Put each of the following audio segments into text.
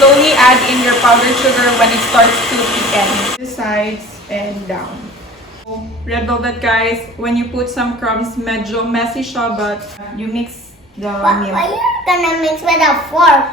slowly add in your powdered sugar when it starts to thicken. The sides and down. Red velvet, guys, when you put some crumbs, medyo messy siya, but you mix the milk. Why you gonna mix with a fork?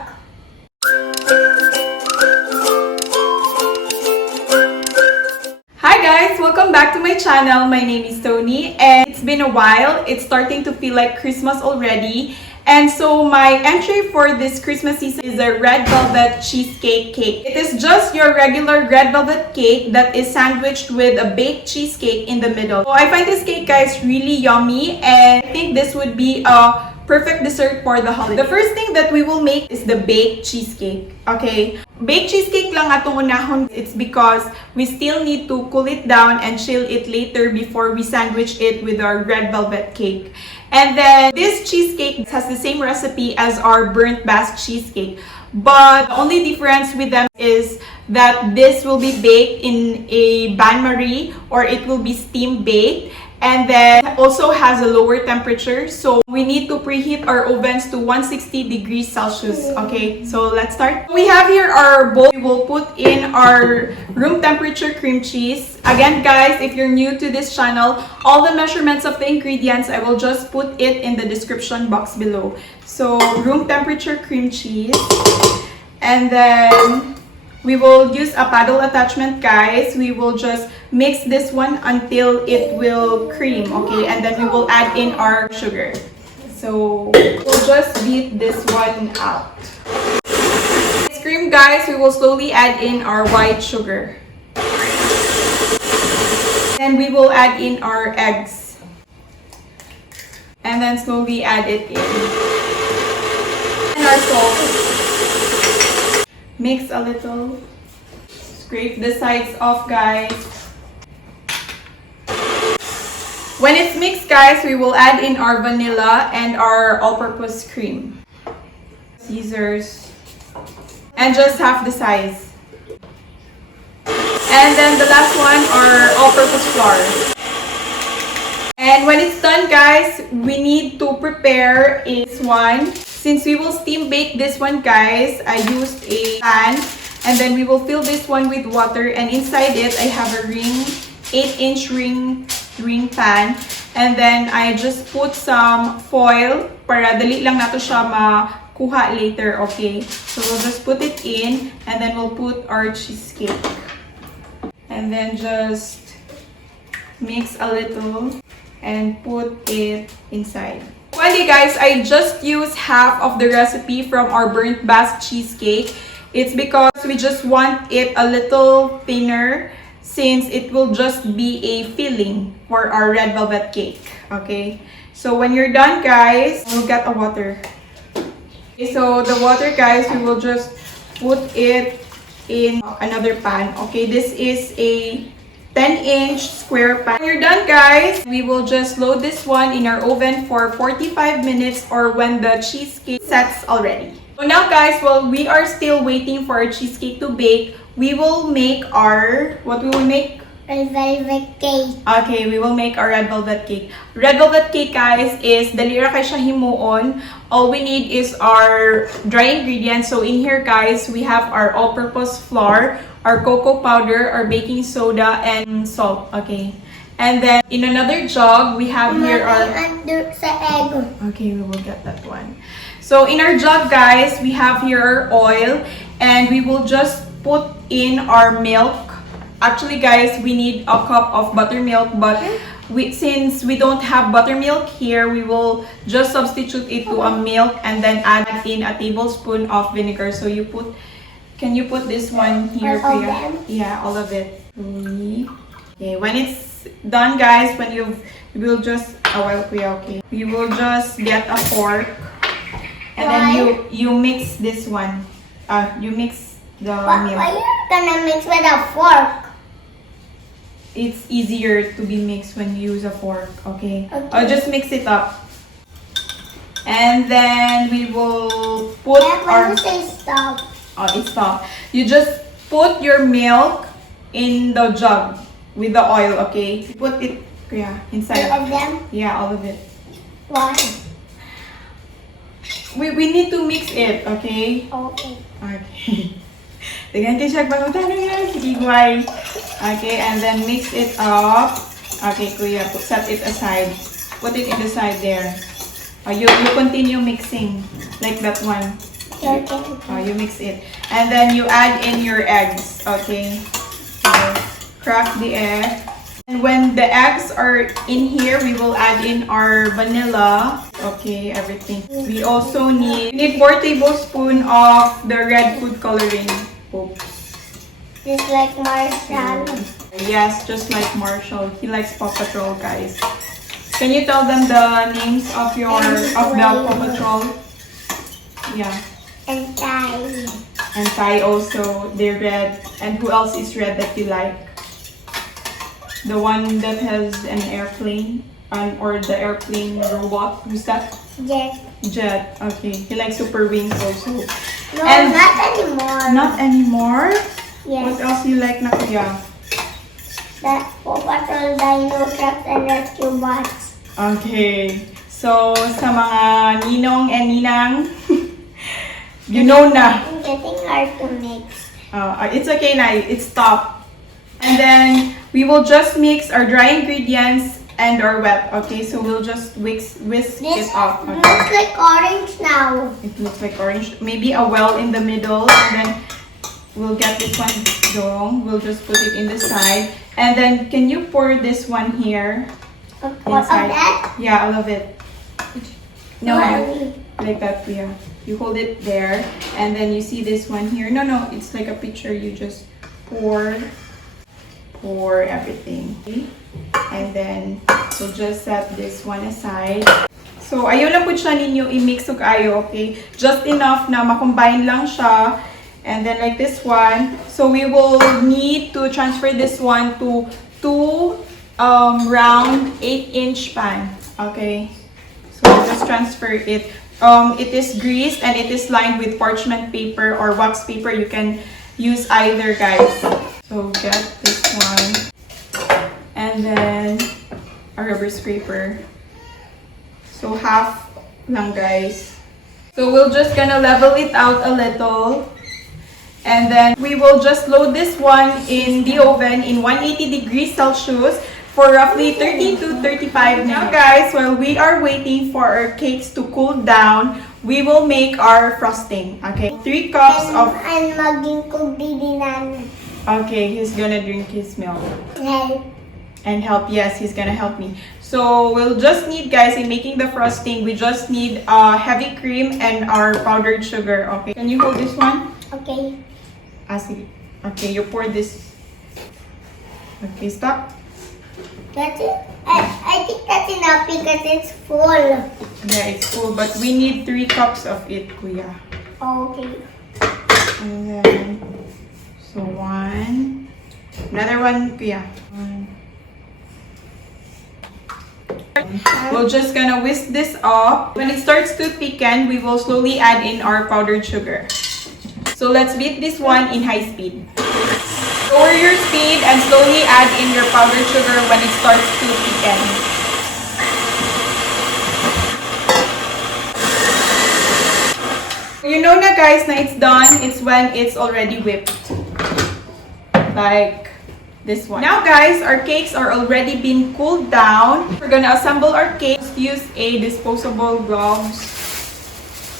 Hi guys! Welcome back to my channel. My name is Toni, and it's been a while. It's starting to feel like Christmas already. And so my entry for this Christmas season is a red velvet cheesecake cake. It is just your regular red velvet cake that is sandwiched with a baked cheesecake in the middle. So I find this cake, guys, really yummy, and I think this would be a perfect dessert for the holiday. The first thing that we will make is the baked cheesecake. Okay? Baked cheesecake lang atong unahon. It's because we still need to cool it down and chill it later before we sandwich it with our red velvet cake. And then this cheesecake has the same recipe as our burnt bask cheesecake. But the only difference with them is that this will be baked in a bain-marie, or it will be steam baked. And then also has a lower temperature, so we need to preheat our ovens to 160 degrees Celsius. Okay, so let's start. We have here our bowl. We will put in our room temperature cream cheese. Again, guys, if you're new to this channel, all the measurements of the ingredients, I will just put it in the description box below. So room temperature cream cheese, and then we will use a paddle attachment, guys. We will just mix this one until it will cream, okay? And then we will add in our sugar. So we'll just beat this one out. It's cream, guys. We will slowly add in our white sugar. Then we will add in our eggs. And then slowly add it in. And our salt. Mix a little. Scrape the sides off, guys. When it's mixed, guys, we will add in our vanilla and our all-purpose cream. Scissors. And just half the size. And then the last one, our all-purpose flour. And when it's done, guys, we need to prepare this one. Since we will steam bake this one, guys, I used a pan, and then we will fill this one with water, and inside it I have a 8-inch ring pan, and then I just put some foil para dali lang nato siya makuha later, okay? So we'll just put it in, and then we'll put our cheesecake, and then just mix a little and put it inside. Well, guys, I just used half of the recipe from our burnt bask cheesecake. It's because we just want it a little thinner, since it will just be a filling for our red velvet cake. Okay, so when you're done, guys, we'll get a water. Okay, so the water, guys, we will just put it in another pan. Okay, this is a 10-inch square pan. When you're done, guys, we will just load this one in our oven for 45 minutes, or when the cheesecake sets already. So now, guys, while we are still waiting for our cheesecake to bake, we will make our, what we will make? Red velvet cake. Okay, we will make our red velvet cake. Red velvet cake, guys, is dali ra kay siya himuon. All we need is our dry ingredients. So in here, guys, we have our all-purpose flour, our cocoa powder, our baking soda, and salt. Okay, and then in another jug we have here our Under sa egg. okay, we will get that one. So in our jug, guys, we have here our oil, and we will just put in our milk. Actually, guys, we need a cup of buttermilk, but since we don't have buttermilk here, we will just substitute it to a milk, and then add in a tablespoon of vinegar. So you put, can you put this one here, All of Kuya? them? Yeah, all of it. Okay, when it's done, guys, when you will just, okay, you will just get a fork, and then you mix this one. You mix the milk. Why you gonna mix with a fork? It's easier to be mixed when you use a fork, okay? Okay. Just mix it up. And then we will put When you say stop. Oh, it's stopped. You just put your milk in the jug with the oil, okay? Put it, inside. All of them? Yeah, all of it. Why? We need to mix it, okay? Okay. Okay. Tingnan kayo siya pangutan guys. Sige, guay. Okay, and then mix it up. Okay, kuya, set it aside. Put it in the side there. You continue mixing like that one. Okay. You mix it. And then you add in your eggs. Okay. So, crack the egg. And when the eggs are in here, we will add in our vanilla. Okay, everything. We also need 4 tablespoons of the red food coloring. Oops. Just like Marshall. Yes, just like Marshall. He likes Paw Patrol, guys. Can you tell them the names of the Paw Patrol? Yeah. And Thai. And Thai also, they're red. And who else is red that you like? The one that has an airplane? Or the airplane robot? Who's that? Jet. Jet. Okay. He likes Super Wings also. No, And not anymore. Not anymore? Yes. What else you like na kuya? That Paw Patrol, Dino Trucks, and Rescue Bots. Okay. So, sa mga ninong and ninang, you know na. It's getting hard to mix. It's okay na. It's tough. And then, we will just mix our dry ingredients and our wet. Okay, so we'll just whisk This it up. looks Okay. like orange now. It looks like orange. Maybe a well in the middle. And then, we'll get this one going. We'll just put it in the side. And then, can you pour this one here? What of Inside. that? Yeah, all of it. No, Sorry. like that, yeah. You hold it there, and then you see this one here. No, it's like a picture. You just pour everything. Okay? And then, so just set this one aside. So, ayaw lang po siya ninyo i-mix ug ayo, okay? Just enough na makombine lang siya. And then like this one. So, we will need to transfer this one to 2 round 8-inch pan. Okay? So, just transfer it. It is greased and it is lined with parchment paper or wax paper. You can use either, guys. So, get this one. And then, a rubber scraper. So, half lang, guys. So, we're just gonna level it out a little. And then, we will just load this one in the oven in 180 degrees Celsius for roughly 30 to 35 minutes. Now, guys, while we are waiting for our cakes to cool down, we will make our frosting. Okay, 3 cups of... And maging kugdidinan. Okay, he's gonna drink his milk. Help. And help, yes, he's gonna help me. So, we'll just need, guys, in making the frosting, we just need heavy cream and our powdered sugar. Okay, can you hold this one? Okay. Okay, you pour this. Okay, stop. That's it. I think that's enough because it's full. Yeah, it's full, but we need 3 cups of it, kuya. Okay. And then, so 1. Another one, kuya. 1. We're just gonna whisk this up. When it starts to thicken, we will slowly add in our powdered sugar. So let's beat this one in high speed. Lower your speed and slowly add in your powdered sugar when it starts to thicken. You know na, guys, na it's done. It's when it's already whipped. Like this one. Now, guys, our cakes are already been cooled down. We're gonna assemble our cakes. Use a disposable gloves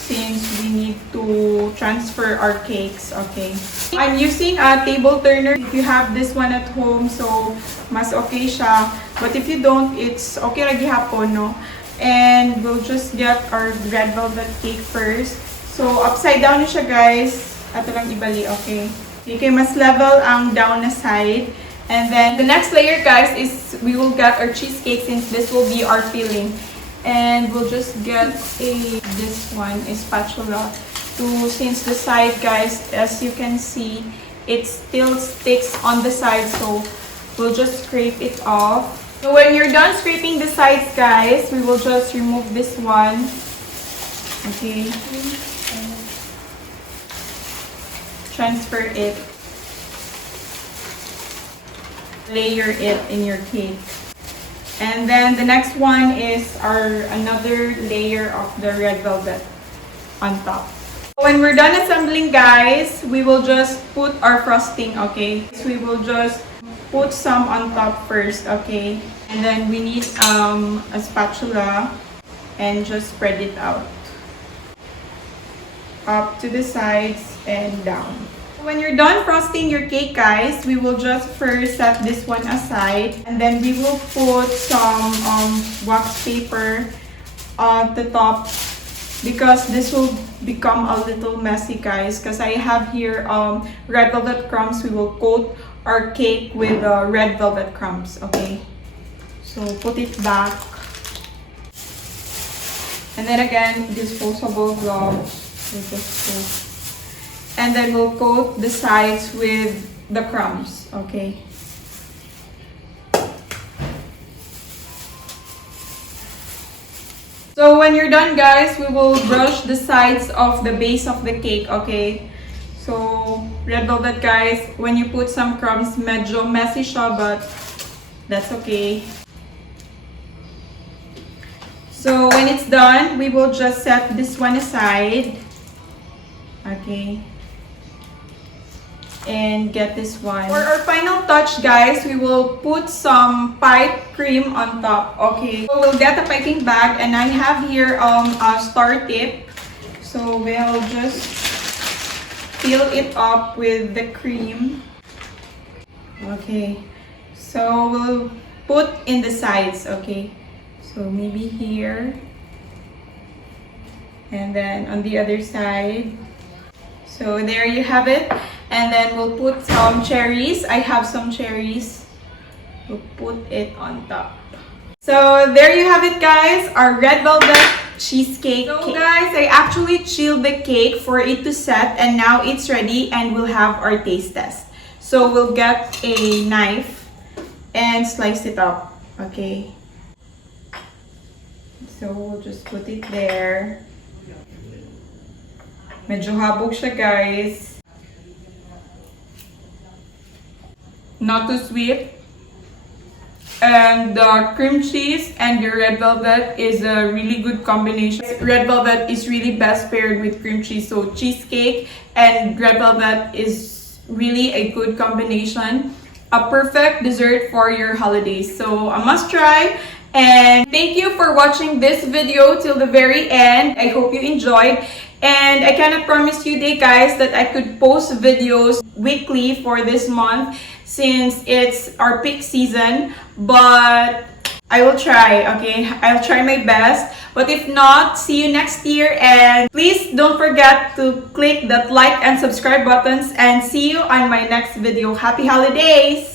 since we need to transfer our cakes. Okay. I'm using a table turner. If you have this one at home, so mas okay siya. But if you don't, it's okay lagi hapon, no? And we'll just get our red velvet cake first. So, upside down na siya, guys. Ato lang ibali, okay? Okay, mas level ang down na side. And then, the next layer, guys, is we will get our cheesecake since this will be our filling. And we'll just get this one, a spatula. Since the side, guys, as you can see, it still sticks on the side. So, we'll just scrape it off. So, when you're done scraping the sides, guys, we will just remove this one. Okay. Transfer it. Layer it in your cake. And then the next one is another layer of the red velvet. on top. When we're done assembling, guys, we will just put our frosting, okay? So we will just put some on top first, okay? And then we need a spatula and just spread it out. Up to the sides and down. When you're done frosting your cake, guys, we will just first set this one aside. And then we will put some wax paper on the top, because this will become a little messy, guys, because I have here red velvet crumbs. We will coat our cake with red velvet crumbs, okay? So put it back. And then again, disposable gloves. And then we'll coat the sides with the crumbs, okay? So when you're done, guys, we will brush the sides of the base of the cake, okay? So red velvet, guys, when you put some crumbs, medyo messy siya, but that's okay. So when it's done, we will just set this one aside, okay? And get this one. For our final touch, guys, we will put some piped cream on top, okay? So we'll get a piping bag, and I have here a star tip. So we'll just fill it up with the cream. Okay. So we'll put in the sides, okay? So maybe here. And then on the other side. So there you have it. And then we'll put some cherries. I have some cherries. We'll put it on top. So there you have it, guys. Our red velvet cheesecake cake. So guys, I actually chilled the cake for it to set, and now it's ready, and we'll have our taste test. So we'll get a knife and slice it up, okay? So we'll just put it there. Medyo habog siya, guys. Not too sweet. And the cream cheese and the red velvet is a really good combination. Red velvet is really best paired with cream cheese. So cheesecake and red velvet is really a good combination. A perfect dessert for your holidays. So a must try. And thank you for watching this video till the very end. I hope you enjoyed. And I cannot promise you, guys, that I could post videos weekly for this month since it's our peak season. But I will try, okay? I'll try my best. But if not, see you next year. And please don't forget to click that like and subscribe buttons. And see you on my next video. Happy holidays!